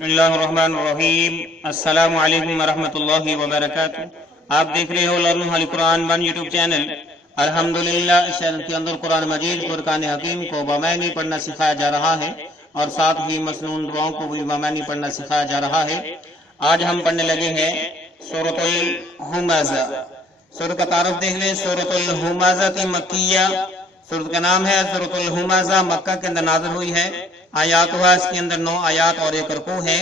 بسم اللہ الرحمن الرحیم۔ السلام علیکم ورحمۃ اللہ وبرکاتہ۔ آپ دیکھ رہے ہو قرآن ون یوٹیوب چینل۔ الحمدللہ اس چینل کے اندر قرآن مجید قرآن حکیم کو بامعنی پڑھنا سکھایا جا رہا ہے اور ساتھ ہی مسنون دعاؤں کو بھی بامعنی پڑھنا سکھایا جا رہا ہے۔ آج ہم پڑھنے لگے ہیں سورۃ الحمازہ۔ سورۃ کا تعارف دیکھ لیں۔ سورۃ الحمازہ کی مکیہ، سورۃ کا نام ہے سورۃ الحمازہ، مکہ کے اندر نازل ہوئی ہے۔ آیات ہوا اس کے اندر 9 آیات اور 1 رکوع ہے۔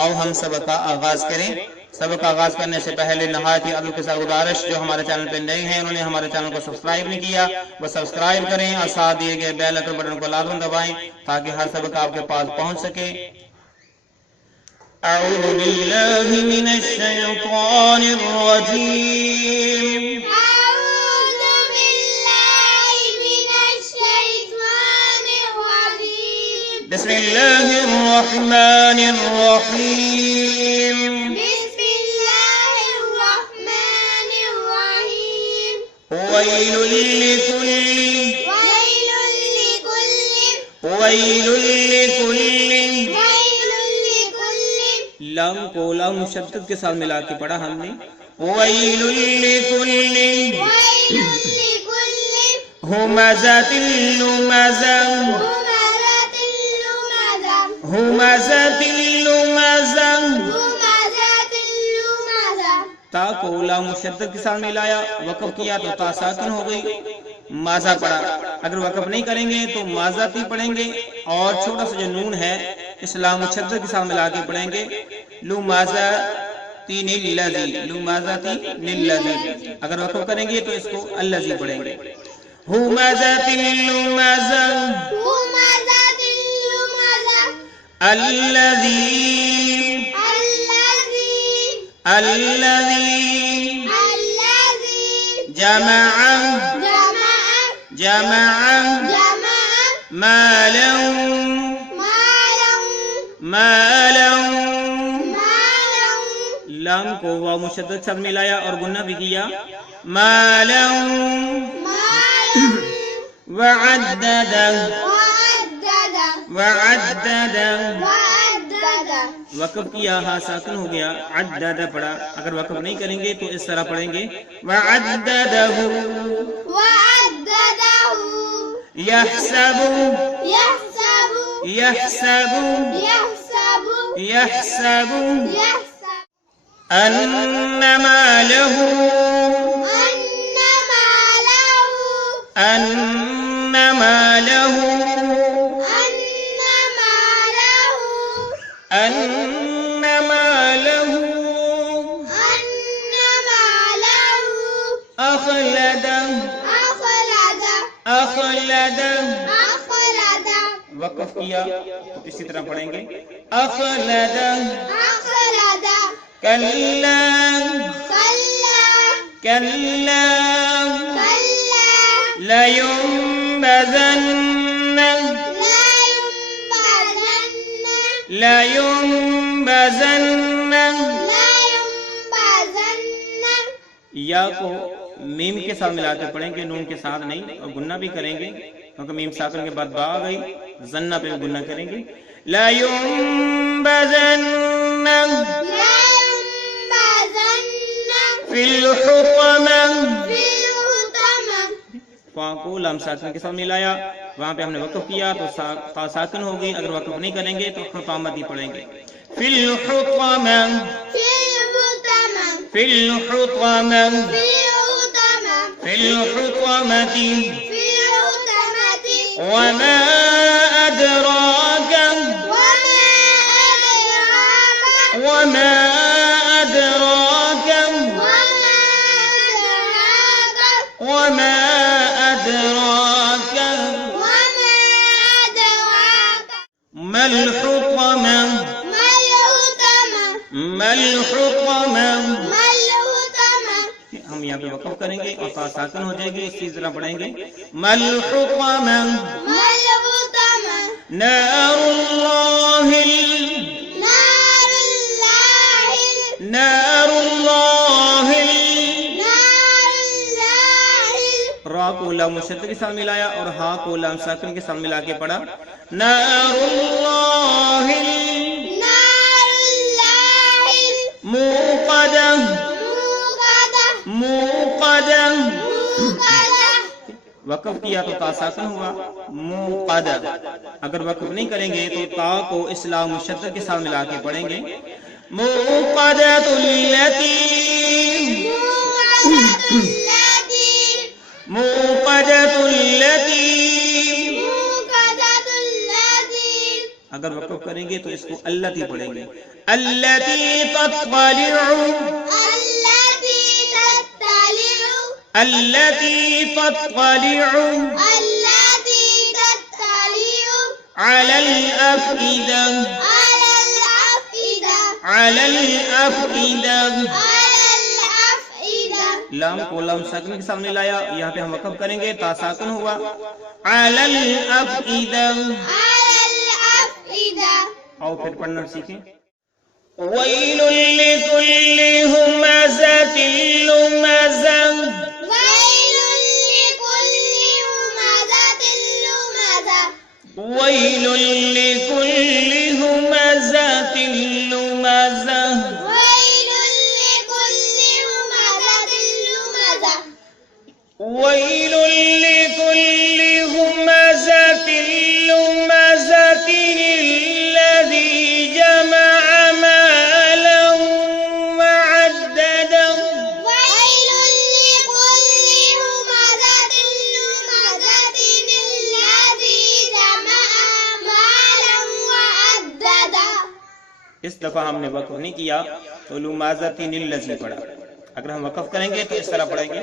اور ہم سبق کا آغاز کریں۔ سبق کا آغاز کرنے سے پہلے نہایت ہی ادب کے ساتھ گزارش، جو ہمارے چینل پہ نئے ہیں انہوں نے ہمارے چینل کو سبسکرائب نہیں کیا وہ سبسکرائب کریں اور ساتھ دیے گئے بیل آئیکن بٹن کو لازم دبائیں تاکہ ہر سبق آپ کے پاس پہنچ سکے۔ اعوذ باللہ من الشیطان الرجیم۔ بسم اللہ الرحمن الرحیم۔ بسم اللہ الرحمن الرحیم۔ ویل لکل لام کو لام مشدد کے ساتھ ملا کے پڑھا ہم نے۔ ویل لکل ہمزۃ لمزہ ہمزۃ لمزہ۔ تا کو لام مشدد کے ساتھ ملایا، وقف کیا تو تا ساکن ہو گئی، مازہ پڑھا۔ اگر وقف نہیں کریں گے تو مازاتی پڑھیں گے اور چھوٹا سا جو نون ہے اس لام مشدد کے ساتھ ملا کے پڑھیں گے، لمازاتی للذی، لمازاتی للذی۔ اگر وقف کریں گے تو اس کو الذی پڑھیں گے۔ ہمزۃ لمزہ الذی جمع مالا لام کو واو مشدد ساتھ ملایا اور گنہ بھی کیا، مالا وعدد وقف کیا، ہاں ساکن ہو گیا، عدد پڑھا۔ اگر وقف نہیں کریں گے تو اس طرح پڑھیں گے، وعددہ یحسب ان مالہ اخلد وقف کیا تو اسی طرح پڑھیں گے، اخلد کلا لینبذن یا کو میم کے ساتھ ملا کے پڑھیں گے، نون کے ساتھ نہیں، اور گنہ بھی کریں گے کیونکہ میم ساکن کے بعد با آ گئی، زنہ پہ گنہ کریں گے، لا ينبذن فی الحطمہ۔ فا کو لام ساکن کے ساتھ ملایا، وہاں پہ ہم نے وقف کیا تو تا ساکن ہوگی، اگر وقف نہیں کریں گے تو حطامت ہی پڑھیں گے، فی الحطمہ فی الحطمہ فی الحطمۃ وما أدراك ما الحطمة ہم یہاں پہ وقف کریں گے اور تا ساکن ہو جائے گی، اسی طرح پڑھیں گے، ما الحطمة نار اللہ را کو لام مشدد کے ساتھ ملایا اور ہا کو لام ساکن کے ساتھ ملا کے پڑھا، نار اللہ وقف کیا تو تا ساکن ہوا، موقد اگر وقف نہیں کریں گے تو تا کو اصلاح مشدد کے ساتھ ملا کے پڑھیں گے، موقدۃ التی، موقدۃ التی، اگر وقف کریں گے تو اس کو التی پڑھیں گے، التی تطلع، التی تطلع على الأفئدة، على الأفئدة، لام کو لام ساکن کے سامنے لایا، یہاں پہ ہم وقف کریں گے، تا ساکن ہوا، على الأفئدة، آؤ پھر پڑھنا سیکھیں، ويل لكل همزة لمزة، ويل لكل همزة لمزة، ويل لكل همزة لمزة الذي جمع مالا وعدده، ويل لكل همزة لمزة الذي جمع مالا وعدده. اس دفعہ ہم نے وقف نہیں کیا تو لمازۃ الذی پڑھا، اگر ہم وقف کریں گے تو اس طرح پڑھیں گے،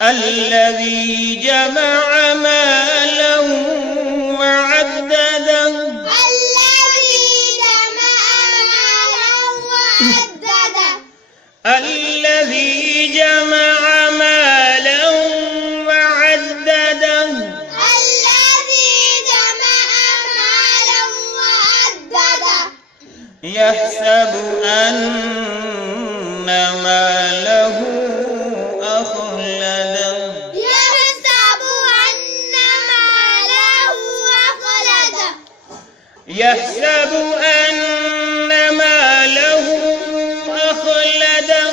الذی جمع مالا وعدده، الذي جمع مالا وعدده، الذي جمع مالا وعدده، الذي جمع مالا وعدده. يحسب أن ماله أخلده، يحسب أن ماله أخلده، يحسب أن ماله أخلده،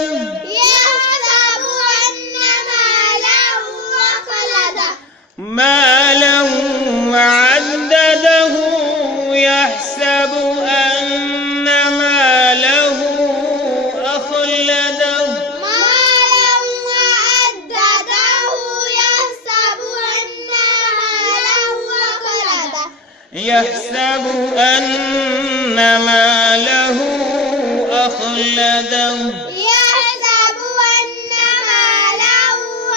يحسب أن ماله أخلده. مالا وعدده، يحسب أن ماله أخلده، مالا وعدده، يحسب أن ماله أخلده. يحسب أن ماله أخلده، يحسب أن ماله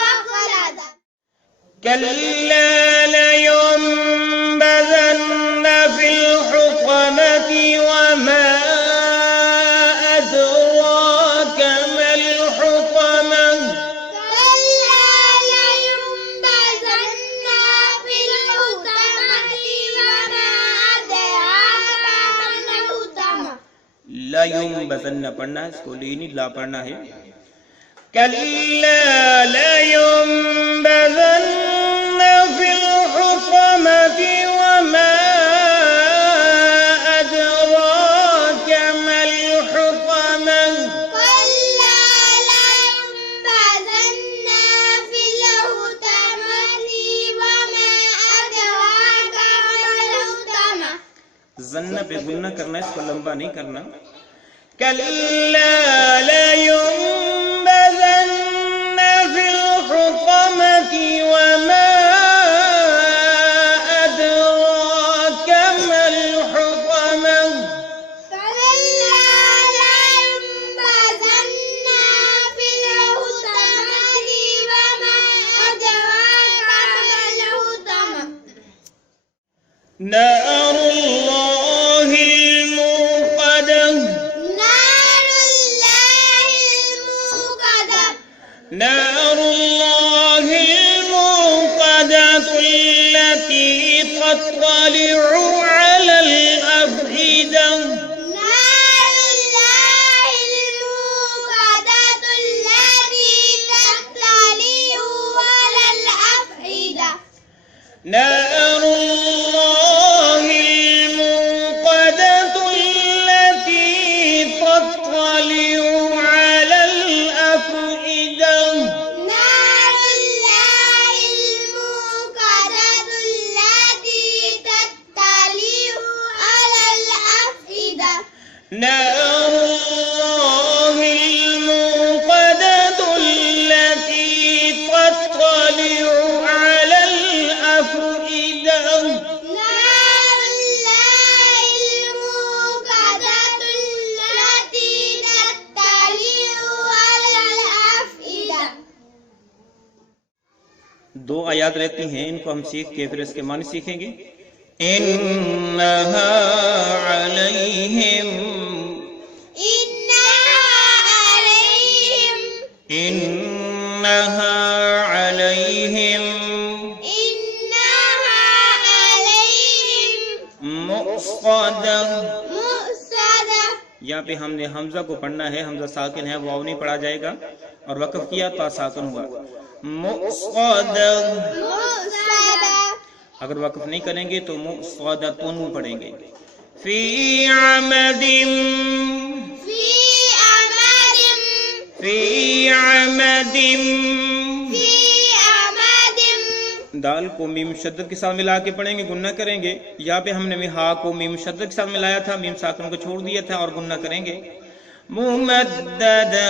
أخلده. كلا لينبذن في الحطمة، وما أدراك ما الحطمة، كلا لينبذن في الحطمة، وما أدراك ما الحطمة. لينبذن پڑھنا ہے، اس کو لینی لا پڑھنا ہے، كلا لينبذن في الحطمة، وما أدراك ما الحطمة، كلا لينبذن في الحطمة، وما أدراك ما الحطمة. زن پہ گننا کرنا ہے، اس کو لمبا نہیں کرنا، كلا لينبذن في الحطمة، وما أدراك ما الحطمة، كلا لينبذن في الحطمة، وما أدراك ما الحطمة. نار الله الموقدة، نار الله الموقدة، نار الله الموقدة التي تطلع على الأفئدة، نار الله الموقدة التي تطلع على الأفئدة، نار الله الموقدة التي تطلع على الأفئدة، نار الله الموقدة نار اللہ الموقدۃ التي تطلع على الأفئدة نار الله الموقدة التي تطلع على الأفئدة. دو آیات رہتی ہیں، ان کو ہم سیکھ کے پھر اس کے معنی سیکھیں گے. انہا علیہم انہا علیہم مؤصدہ. یہاں پہ ہم نے حمزہ کو پڑھنا ہے، حمزہ ساکن ہے، واو نہیں پڑھا جائے گا، اور وقف کیا تا ساکن ہوا. مؤصدہ اگر وقف نہیں کریں گے تو مؤصدۃ پڑھیں گے. فی عمد دال کو میم شدت کے ساتھ ملا کے پڑھیں گے، گنہ کریں گے. یہاں پہ ہم نے ہا کو میم شدت کے ساتھ ملایا تھا، میم ساکن کو چھوڑ دیا تھا اور گنہ کریں گے. ممددہ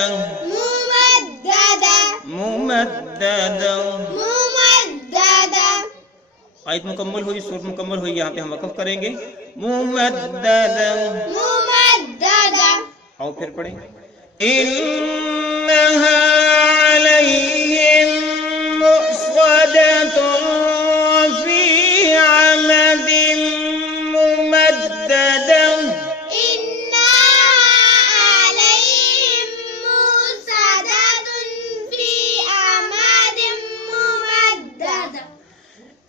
آیت مکمل ہوئی، سورت مکمل ہوئی، یہاں پہ ہم وقف کریں گے. ممددہ اور پھر پڑھیں انہا علیہم مؤصدۃ فی عمد ممددہ.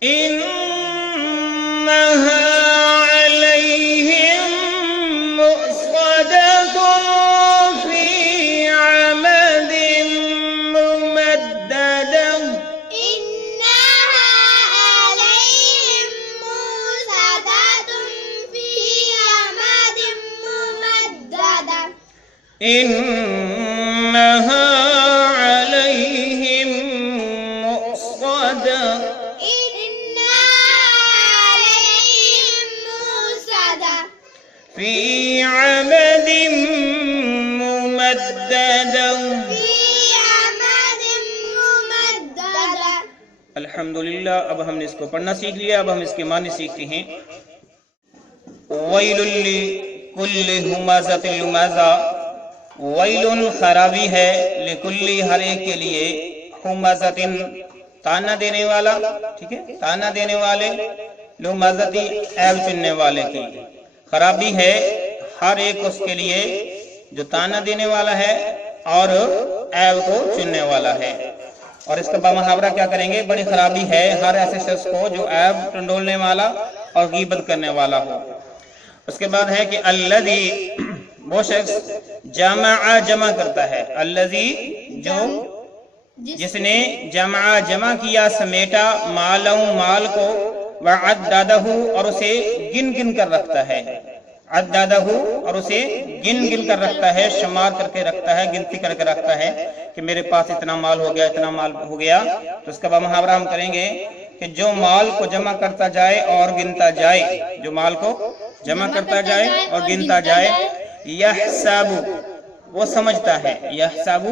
إنها عليهم مؤصدة في عمد ممددة. إنها عليهم مؤصدة في عمد ممددة. إنها عليهم مؤصدة في عمد ممددة. الحمدللہ. اب ہم نے اس کو پڑھنا سیکھ لیا، اب ہم اس کے معنی سیکھتے ہیں. ویل لکل ہمازۃ لمازہ، ویل خرابی ہے، لکل ہر ایک کے لیے، ہمازۃ تانا دینے والا، ٹھیک ہے، تانا دینے والے، لمازۃ عیب چننے والے کی خرابی ہے ہر ایک اس کے لیے جو تانا دینے والا ہے اور عیب کو چننے والا ہے. اور اس کا بامحاورہ کیا کریں گے؟ بڑی خرابی ہے ہر ایسے شخص کو جو عیب ٹنڈولنے والا اور غیبت کرنے والا ہو. اس کے بعد ہے کہ الذی، وہ شخص، جمع کرتا ہے، الذی جو جس نے جمع کیا، سمیٹا، مال کو، وعددہ اور اسے گن کر رکھتا ہے، عددہ اور اسے گن کر رکھتا ہے، شمار کر کے رکھتا ہے، گنتی کر کے رکھتا ہے کہ میرے پاس اتنا مال ہو گیا، اتنا مال ہو گیا. تو اس کا بامحاورہ ہم کریں گے کہ جو مال کو جمع کرتا جائے اور گنتا جائے، جو مال کو جمع کرتا جائے اور گنتا جائے. یحسب وہ سمجھتا ہے، یحسب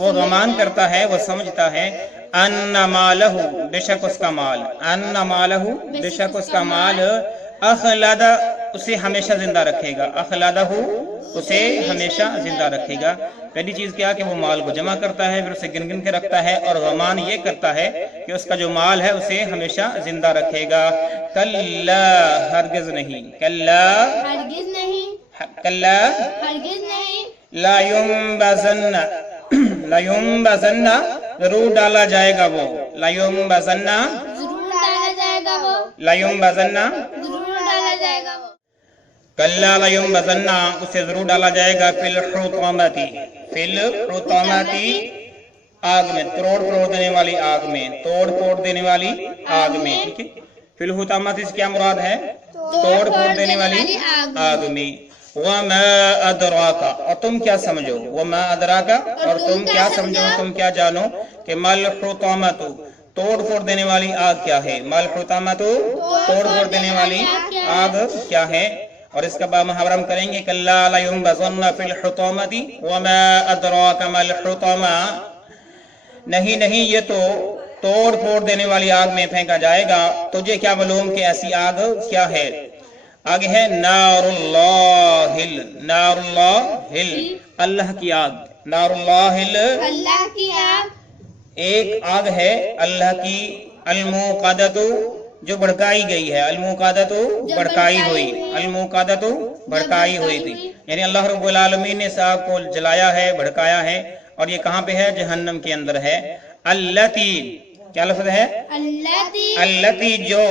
وہ گمان کرتا ہے، وہ سمجھتا ہے، ان مالہ بے شک اس کا مال، ان مالہ بے شک اس کا مال، اخلد اسے ہمیشہ زندہ رکھے گا، اخلدہ اسے ہمیشہ زندہ رکھے گا. پہلی چیز کیا کہ وہ مال کو جمع کرتا ہے، پھر اسے گن کے رکھتا ہے، اور گمان یہ کرتا ہے کہ اس کا جو مال ہے اسے ہمیشہ زندہ رکھے گا. کلا ہرگز نہیں، کلا ہرگز نہیں، کلا ہرگز نہیں، لا ينبذن ضرور ڈالا جائے گا وہ، لا ينبذن ضرور ڈالا جائے گا وہ، لا ينبذن ضرور ڈالا جائے گا وہ. کلا لا ينبذن اسے ضرور ڈالا جائے گا، فی الحطمۃ، فی الحطمۃ آگ میں، توڑ پھوڑ دینے والی آگ میں، توڑ پھوڑ دینے والی آگ میں. ٹھیک ہے، فی الحطمۃ سے کیا مراد ہے؟ توڑ پھوڑ دینے والی آگ میں. وما ادراک اور تم کیا سمجھو، وما ادراک اور تم کیا سمجھو، تم کیا جانو کہ مل حطمۃ توڑ پھوڑ دینے والی آگ کیا ہے، مل حطمۃ توڑ پھوڑ دینے والی آگ کیا ہے. اور اس کا محاورہ ہم کریں گے کلا لینبذن فی الحطمۃ وما ادراک ما الحطمہ، نہیں نہیں یہ تو توڑ پھوڑ دینے والی آگ میں پھینکا جائے گا، تجھے کیا معلوم کہ ایسی آگ کیا ہے؟ آگے ہے نار اللہ، نار اللہ، اللہ کی آگ، نار اللہ، اللہ کی آگ، ایک آگ ہے اللہ کی، الموقدۃ جو بھڑکائی گئی ہے، الموقدۃ بھڑکائی ہوئی، الموقدۃ بھڑکائی ہوئی تھی، یعنی اللہ رب العالمین نے اس آگ کو جلایا ہے، بھڑکایا ہے، اور یہ کہاں پہ ہے؟ جہنم کے اندر ہے۔ التی، کیا لفظ ہے؟ التی جو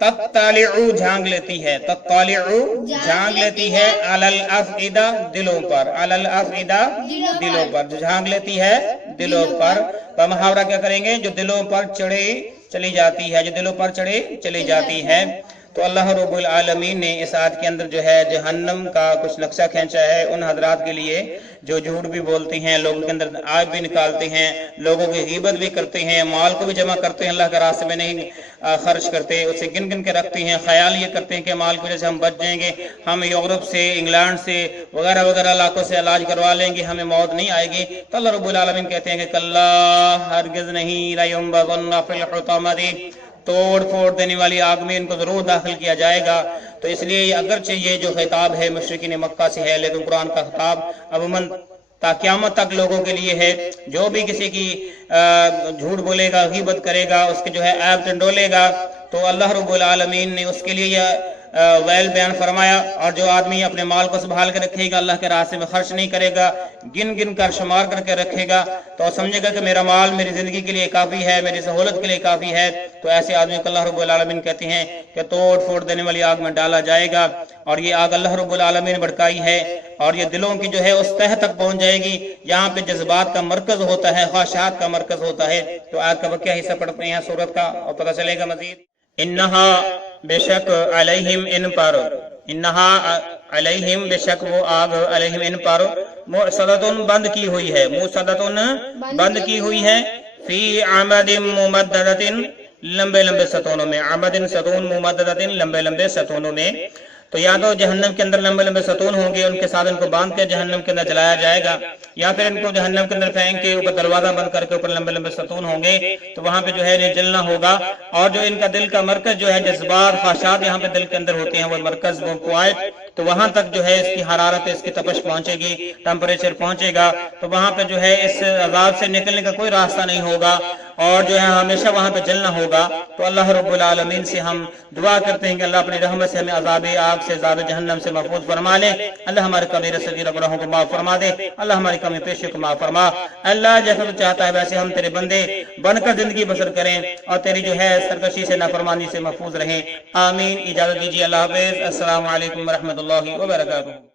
تطلع جھانک لیتی ہے، تطلع جھانک لیتی ہے، علی الافئدہ دلوں پر، علی الافئدہ دلوں پر، جو جھانک لیتی ہے دلوں پر۔ تو محاورہ کیا کریں گے؟ جو دلوں پر چڑھے چلی جاتی ہے، جو دلوں پر چڑھے چلی جاتی ہے۔ تو اللہ رب العالمین نے اس آیت کے اندر جو ہے جہنم کا کچھ نقشہ کھینچا ہے ان حضرات کے لیے جو جھوٹ بھی بولتے ہیں، لوگوں کے اندر آگ بھی نکالتے ہیں، لوگوں کی غیبت بھی کرتے ہیں، مال کو بھی جمع کرتے ہیں، اللہ کے راستے میں نہیں خرچ کرتے، اسے گن گن کے رکھتے ہیں، خیال یہ کرتے ہیں کہ مال کی وجہ سے ہم بچ جائیں گے، ہم یورپ سے، انگلینڈ سے وغیرہ وغیرہ علاقوں سے علاج کروا لیں گے، ہمیں موت نہیں آئے گی۔ تو اللہ رب العالمین کہتے ہیں کہ کلا، ہرگز نہیں، لینبذن فی الحطمۃ، توڑ پھوڑ دینے والی آگ میں ان کو ضرور داخل کیا جائے گا۔ تو اس لیے اگرچہ یہ جو خطاب ہے مشرکین مکہ سے ہے، لیکن قرآن کا خطاب عموماً تا قیامت تک لوگوں کے لیے ہے۔ جو بھی کسی کی جھوٹ بولے گا، غیبت کرے گا، اس کے جو ہے عیب ٹنڈولے گا، تو اللہ رب العالمین نے اس کے لیے یہ ویل بیان فرمایا۔ اور جو آدمی اپنے مال کو سنبھال کے رکھے گا، اللہ کے راستے میں خرچ نہیں کرے گا، گن گن کر شمار کر کے رکھے گا، تو سمجھے گا کہ میرا مال میری زندگی کے لیے کافی ہے، میری سہولت کے لیے کافی ہے، تو ایسے آدمی کو اللہ رب العالمین کہتے ہیں کہ توڑ پھوڑ دینے والی آگ میں ڈالا جائے گا۔ اور یہ آگ اللہ رب العالمین نے بھڑکائی ہے، اور یہ دلوں کی جو ہے اس تہہ تک پہنچ جائے گی، یہاں پہ جذبات کا مرکز ہوتا ہے، خواہشات کا مرکز ہوتا ہے۔ تو آیت کا واقعہ حصہ پڑھتے ہیں سورت کا اور پتہ چلے گا مزید۔ انہا، بے شک، علیہم ان پر، انہا علیہم بے شک وہ آگ، علیہم ان پر، موصدۃ بند کی ہوئی ہے، موصدۃ بند کی ہوئی ہے، فی عمد ممددۃ لمبے لمبے ستونوں میں، عمد ستون، ممددۃ لمبے لمبے ستونوں میں۔ تو یا تو جہنم کے اندر لمبے لمبے ستون ہوں گے، ان کے ساتھ ان کو باندھ کے جہنم کے اندر جلایا جائے گا، یا پھر ان کو جہنم کے اندر پھینک کے اوپر دروازہ بند کر کے اوپر لمبے لمبے ستون ہوں گے، تو وہاں پہ جو ہے انہیں جلنا ہوگا۔ اور جو ان کا دل کا مرکز جو ہے، جذبات، خواہشات یہاں پہ دل کے اندر ہوتے ہیں، وہ مرکز، وہ پوائنٹ، تو وہاں تک جو ہے اس کی حرارت، اس کی تپش پہنچے گی، ٹمپریچر پہنچے گا، تو وہاں پہ جو ہے اس عذاب سے نکلنے کا کوئی راستہ نہیں ہوگا، اور جو ہے ہمیشہ وہاں پہ جلنا ہوگا۔ تو اللہ رب العالمین سے ہم دعا کرتے ہیں کہ اللہ اپنی رحمت سے ہمیں عذاب آگ سے، عذاب جہنم سے محفوظ فرما لے، اللہ ہمارے کبیرہ صغیرہ گناہوں کو معاف فرما دے، اللہ ہماری کمی پیشی کو معاف فرما، اللہ جیسا تو چاہتا ہے ویسے ہم تیرے بندے بن کر زندگی بسر کریں، اور تیری جو ہے سرکشی سے، نافرمانی سے محفوظ رہیں، آمین۔ اجازت دیجیے، اللہ حافظ، السلام علیکم ورحمۃ اللہ وبرکاتہ۔